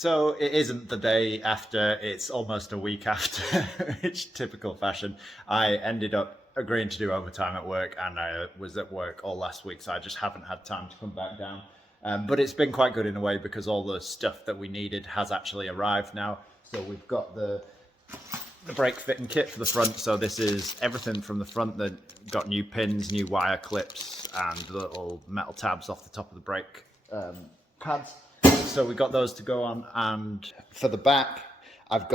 So it isn't the day after, it's almost a week after, it's typical fashion. I ended up agreeing to do overtime at work, and I was at work all last week, so I just haven't had time to come back down. But it's been quite good in a way because all the stuff that we needed has actually arrived now. So we've got the brake fitting kit for the front. So this is everything from the front that got new pins, new wire clips, and little metal tabs off the top of the brake pads. So we got those to go on, and for the back, I've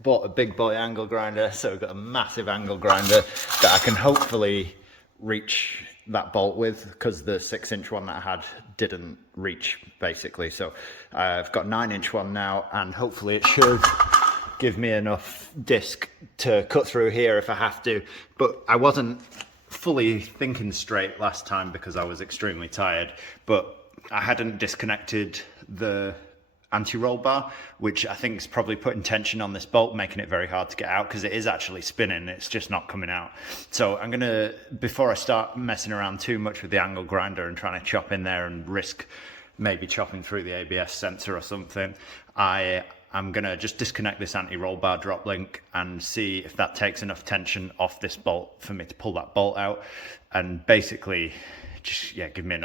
bought a big boy angle grinder. So we've got a massive angle grinder that I can hopefully reach that bolt with, because the 6-inch one that I had didn't reach basically. So I've got a 9-inch one now, and hopefully it should give me enough disc to cut through here if I have to. But I wasn't fully thinking straight last time because I was extremely tired, but I hadn't disconnected the anti-roll bar, which I think is probably putting tension on this bolt, making it very hard to get out, because it is actually spinning, it's just not coming out. So I'm gonna, before I start messing around too much with the angle grinder and trying to chop in there and risk maybe chopping through the ABS sensor or something, I'm gonna just disconnect this anti-roll bar drop link and see if that takes enough tension off this bolt for me to pull that bolt out, and basically just give me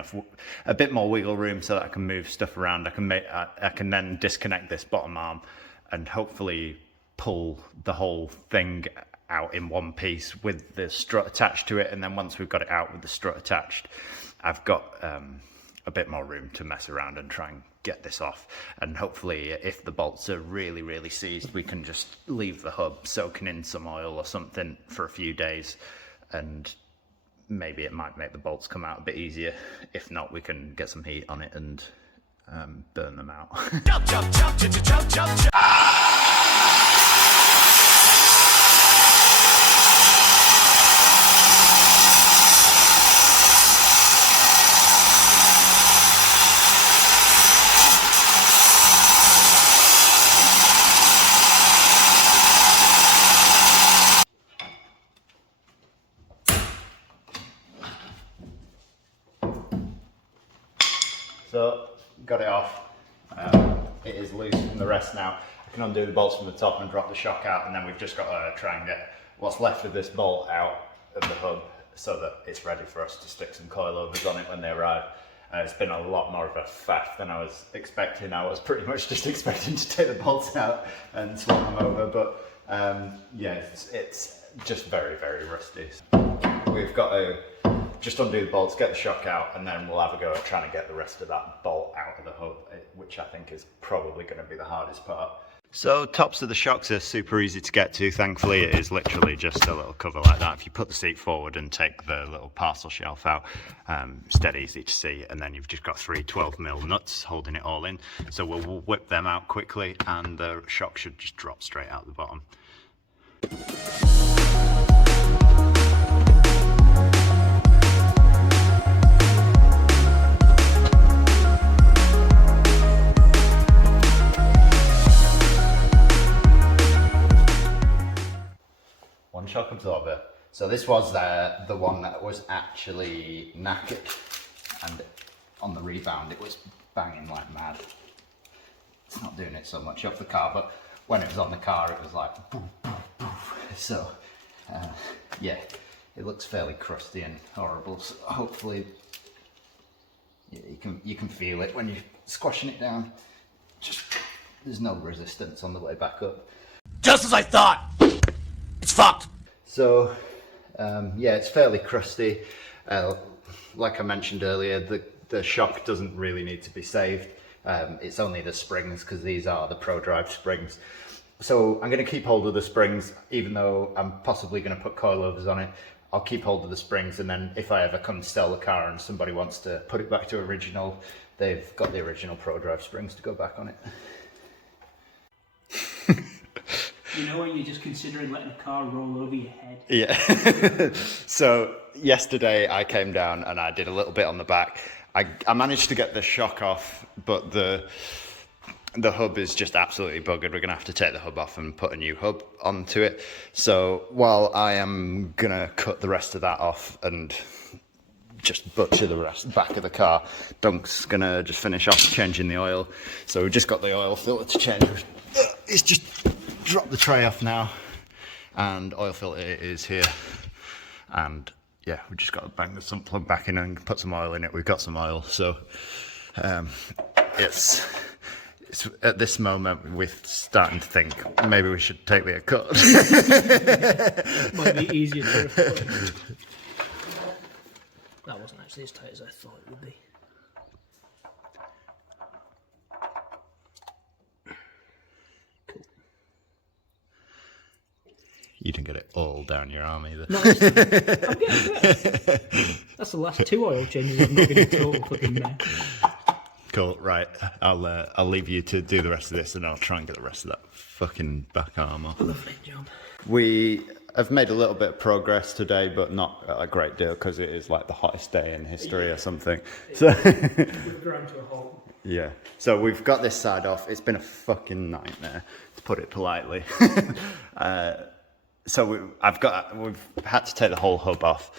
a bit more wiggle room so that I can move stuff around. I can then disconnect this bottom arm and hopefully pull the whole thing out in one piece with the strut attached to it. And then once we've got it out with the strut attached, I've got a bit more room to mess around and try and get this off. And hopefully, if the bolts are really, really seized, we can just leave the hub soaking in some oil or something for a few days, and maybe it might make the bolts come out a bit easier. If not, we can get some heat on it and burn them out. Jump, jump, jump, jump, jump, jump, jump. So, got it off. It is loose from the rest now. I can undo the bolts from the top and drop the shock out, and then we've just got to try and get what's left of this bolt out of the hub so that it's ready for us to stick some coilovers on it when they arrive. It's been a lot more of a faff than I was expecting. I was pretty much just expecting to take the bolts out and swap them over, but it's just very, very rusty. We've got to just undo the bolts, get the shock out, and then we'll have a go at trying to get the rest of that bolt out of the hub, which I think is probably going to be the hardest part. So tops of the shocks are super easy to get to. Thankfully, it is literally just a little cover like that. If you put the seat forward and take the little parcel shelf out, it's dead easy to see. And then you've just got 3 12mm nuts holding it all in. So we'll whip them out quickly, and the shock should just drop straight out the bottom. Shock absorber. So this was the one that was actually knackered, and on the rebound it was banging like mad. It's not doing it so much off the car, but when it was on the car it was like boof, boof, boof. So it looks fairly crusty and horrible. So hopefully you can feel it when you're squashing it down. Just there's no resistance on the way back up. Just as I thought. It's fucked. So, it's fairly crusty. Like I mentioned earlier, the shock doesn't really need to be saved. It's only the springs, because these are the ProDrive springs. So I'm going to keep hold of the springs, even though I'm possibly going to put coilovers on it. I'll keep hold of the springs, and then if I ever come to sell the car and somebody wants to put it back to original, they've got the original ProDrive springs to go back on it. You know when you're just considering letting a car roll over your head? Yeah. So yesterday I came down and I did a little bit on the back. I managed to get the shock off, but the hub is just absolutely buggered. We're going to have to take the hub off and put a new hub onto it. So while I am going to cut the rest of that off and just butcher the back of the car. Dunk's gonna just finish off changing the oil. So we've just got the oil filter to change. It's just dropped the tray off now, and oil filter is here. And yeah, we just got to bang the sump plug back in and put some oil in it. We've got some oil, so it's at this moment we're starting to think maybe we should take the Accord. Might be easier to afford. That wasn't actually as tight as I thought it would be. Cool. You didn't get it all down your arm either. Not this time. I'm getting better. That's the last 2 oil changes I've not been a total fucking mess. Cool, right. I'll leave you to do the rest of this, and I'll try and get the rest of that fucking back arm off. Lovely job. We have made a little bit of progress today, but not a great deal because it is like the hottest day in history or something. So We've ground to a halt. yeah. So we've got this side off. It's been a fucking nightmare, to put it politely. So we've had to take the whole hub off.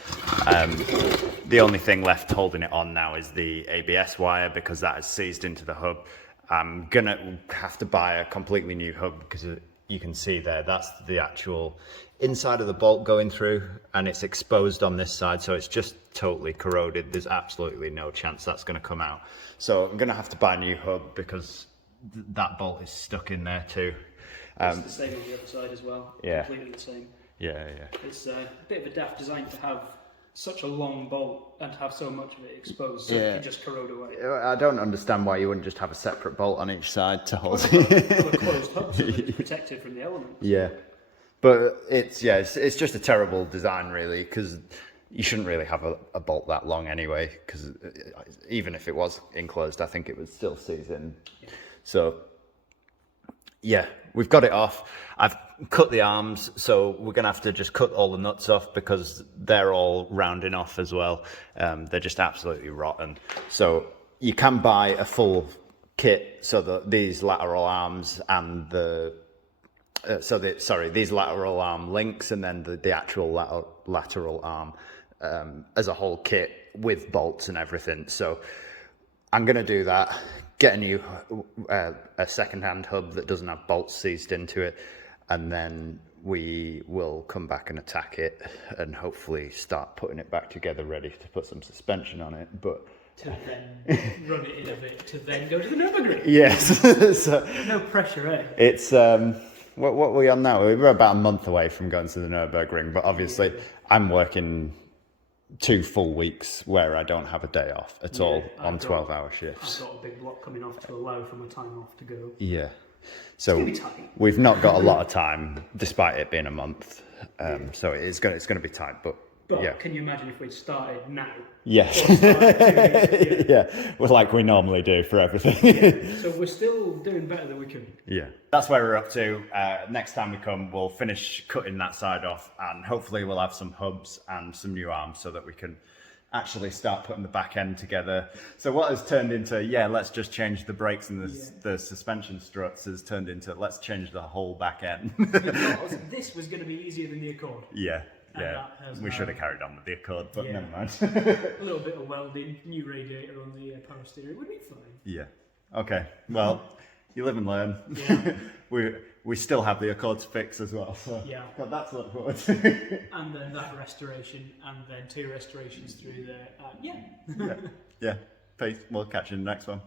The only thing left holding it on now is the ABS wire, because that is seized into the hub. I'm gonna have to buy a completely new hub, because you can see there, that's the actual inside of the bolt going through, and it's exposed on this side, so it's just totally corroded. There's absolutely no chance that's going to come out. So I'm going to have to buy a new hub, because that bolt is stuck in there too. It's the same on the other side as well. Yeah. Completely the same. Yeah. It's a bit of a daft design to have such a long bolt and to have so much of it exposed, so it can just corrode away. I don't understand why you wouldn't just have a separate bolt on each side to hold Well, a closed hub, so that it's protected from the elements. Yeah, but it's just a terrible design, really, because you shouldn't really have a bolt that long anyway, because even if it was enclosed, I think it would still seize in. Yeah. So yeah, we've got it off. I've cut the arms, so we're going to have to just cut all the nuts off, because they're all rounding off as well. They're just absolutely rotten. So you can buy a full kit, so that these lateral arms and these lateral arm links, and then the actual lateral arm as a whole kit with bolts and everything. So I'm going to do that, get a new a second-hand hub that doesn't have bolts seized into it, and then we will come back and attack it, and hopefully start putting it back together, ready to put some suspension on it. But to then run it in a bit, to then go to the Nurburgring. yes. So no pressure, eh? it's what are we on now? We're about a month away from going to the Nurburgring, but obviously I'm working 2 full weeks where I don't have a day off at all on 12-hour shifts. I've got a big block coming off to allow for my time off to go. Yeah. So It's gonna be tight. we've not got a lot of time, despite it being a month. So it's going to be tight, but yeah. Can you imagine if we'd started now? Yes. Or started 2 weeks ago? Yeah, well, like we normally do for everything. So we're still doing better than we could. Yeah. That's where we're up to. Next time we come, we'll finish cutting that side off, and hopefully we'll have some hubs and some new arms so that we can actually start putting the back end together. So what has turned into, let's just change the brakes and the suspension struts, has turned into, let's change the whole back end. This was going to be easier than the Accord. Yeah. We should have carried on with the Accord, but never mind. A little bit of welding, new radiator on the power steering would be fine. Yeah. Okay. Well, you live and learn. Yeah. we still have the Accord to fix as well. So got that to look forward to. And then that restoration, and then 2 restorations through there. Yeah. Peace. We'll catch you in the next one.